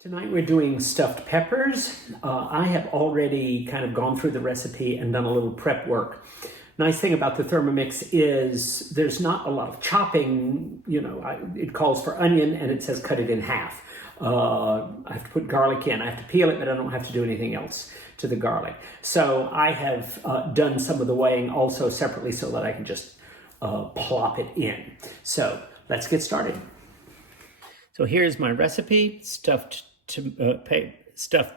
Tonight we're doing stuffed peppers. I have already kind of gone through the recipe and done a little prep work. Nice thing about the Thermomix is there's not a lot of chopping. It calls for onion and it says cut it in half. I have to put garlic in. I have to peel it, but I don't have to do anything else to the garlic. So I have done some of the weighing also separately so that I can just plop it in. So let's get started. So here's my recipe, stuffed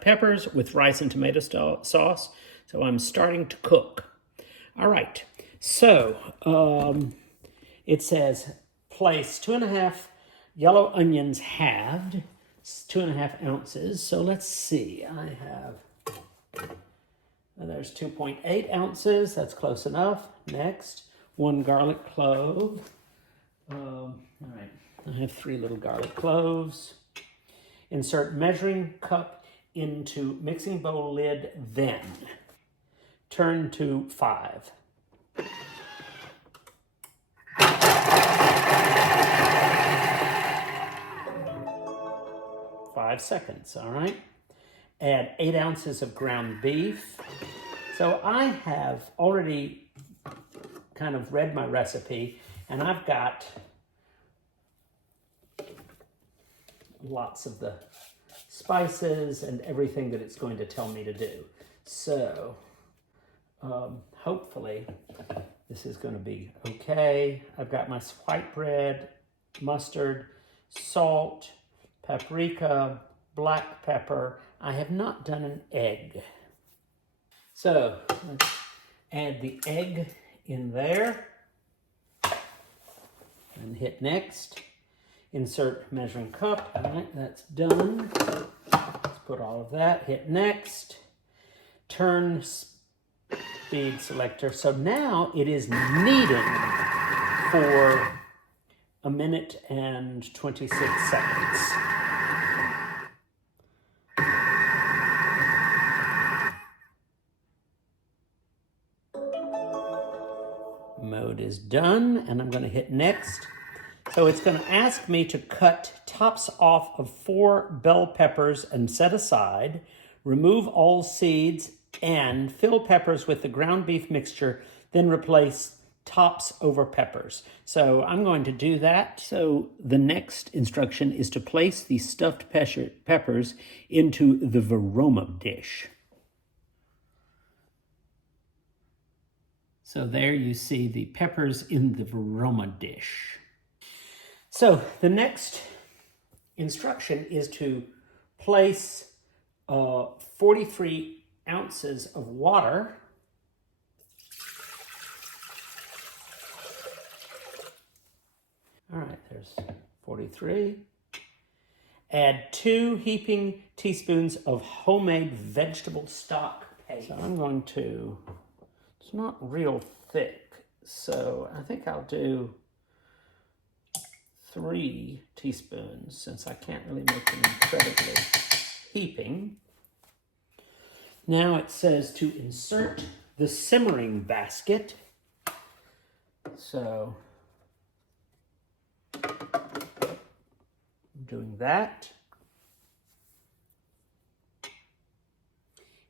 peppers with rice and tomato sauce. So I'm starting to cook. All right, so it says place 2.5 yellow onions halved, 2.5 ounces. So let's see, there's 2.8 ounces, that's close enough. Next, 1 garlic clove. All right, I have 3 little garlic cloves. Insert measuring cup into mixing bowl lid, then turn to 5. Seconds, all right? Add 8 ounces of ground beef. So I have already kind of read my recipe, and I've got lots of the spices and everything that it's going to tell me to do. So hopefully this is going to be okay. I've got my white bread, mustard, salt, paprika, black pepper. I have not done an egg. So let's add the egg in there and hit next. Insert measuring cup. All right, that's done. Let's put all of that. Hit next. Turn speed selector. So now it is kneading for 1 minute and 26 seconds. Mode is done, and I'm going to hit next. So it's going to ask me to cut tops off of 4 bell peppers and set aside, remove all seeds, and fill peppers with the ground beef mixture, then replace tops over peppers. So I'm going to do that. So the next instruction is to place the stuffed peppers into the Varoma dish. So there you see the peppers in the Varoma dish. So the next instruction is to place 43 ounces of water All right, there's 43. Add 2 heaping teaspoons of homemade vegetable stock paste. So I'm going to, it's not real thick, so I think I'll do 3 teaspoons since I can't really make them incredibly heaping. Now it says to insert the simmering basket. So I'm doing that.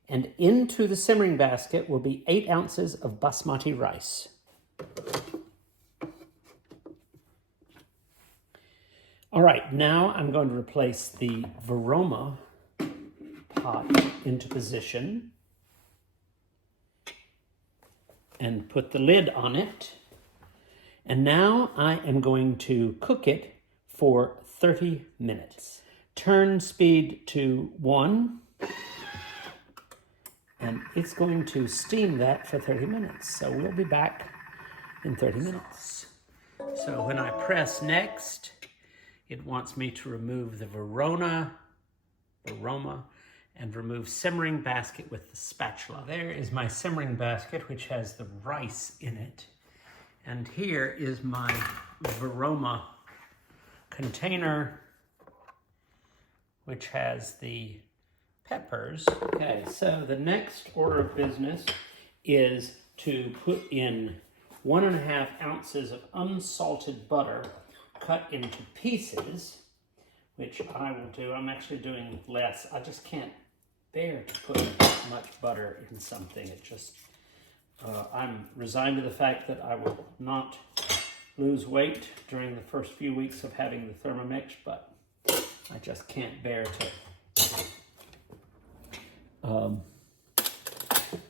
And into the simmering basket will be 8 ounces of Basmati rice. All right, now I'm going to replace the Varoma pot into position and put the lid on it. And now I am going to cook it for 30 minutes. Turn speed to 1. And it's going to steam that for 30 minutes. So we'll be back in 30 minutes. So when I press next, it wants me to remove the Varoma, and remove simmering basket with the spatula. There is my simmering basket, which has the rice in it. And here is my Varoma container, which has the peppers. Okay, so the next order of business is to put in 1.5 ounces of unsalted butter cut into pieces, which I will do. I'm actually doing less. I just can't bear to put much butter in something. It just, I'm resigned to the fact that I will not lose weight during the first few weeks of having the Thermomix, but I just can't bear to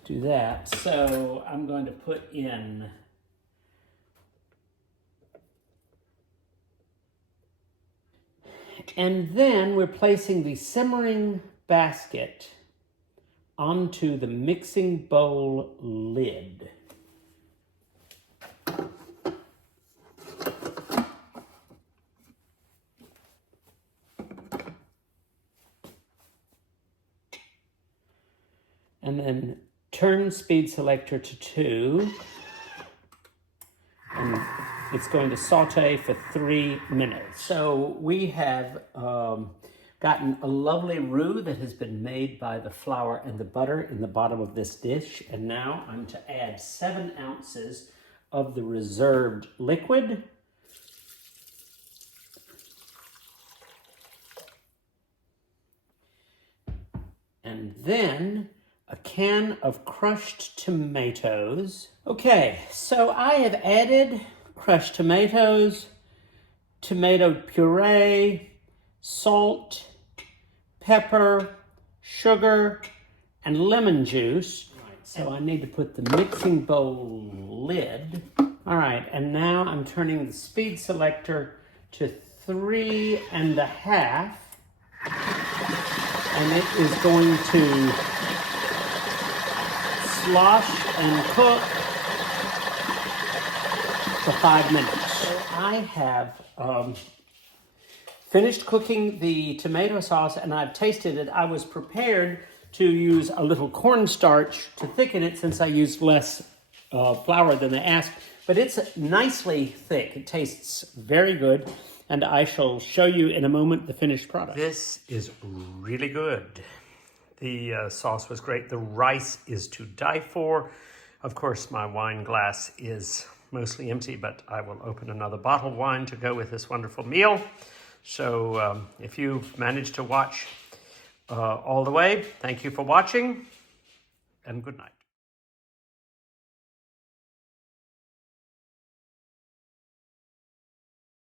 do that. So I'm going to put in and then we're placing the simmering basket onto the mixing bowl lid. And then turn speed selector to 2. And it's going to saute for 3 minutes. So we have gotten a lovely roux that has been made by the flour and the butter in the bottom of this dish. And now I'm to add 7 ounces of the reserved liquid. And then a can of crushed tomatoes. Okay, so I have added crushed tomatoes, tomato puree, salt, pepper, sugar, and lemon juice. So I need to put the mixing bowl lid. All right, and now I'm turning the speed selector to 3.5. And it is going to slosh and cook for 5 minutes. So I have finished cooking the tomato sauce and I've tasted it. I was prepared to use a little cornstarch to thicken it since I used less flour than they asked, but it's nicely thick. It tastes very good, and I shall show you in a moment the finished product. This is really good. The sauce was great. The rice is to die for. Of course, my wine glass is mostly empty, but I will open another bottle of wine to go with this wonderful meal. So if you've managed to watch all the way, thank you for watching, and good night.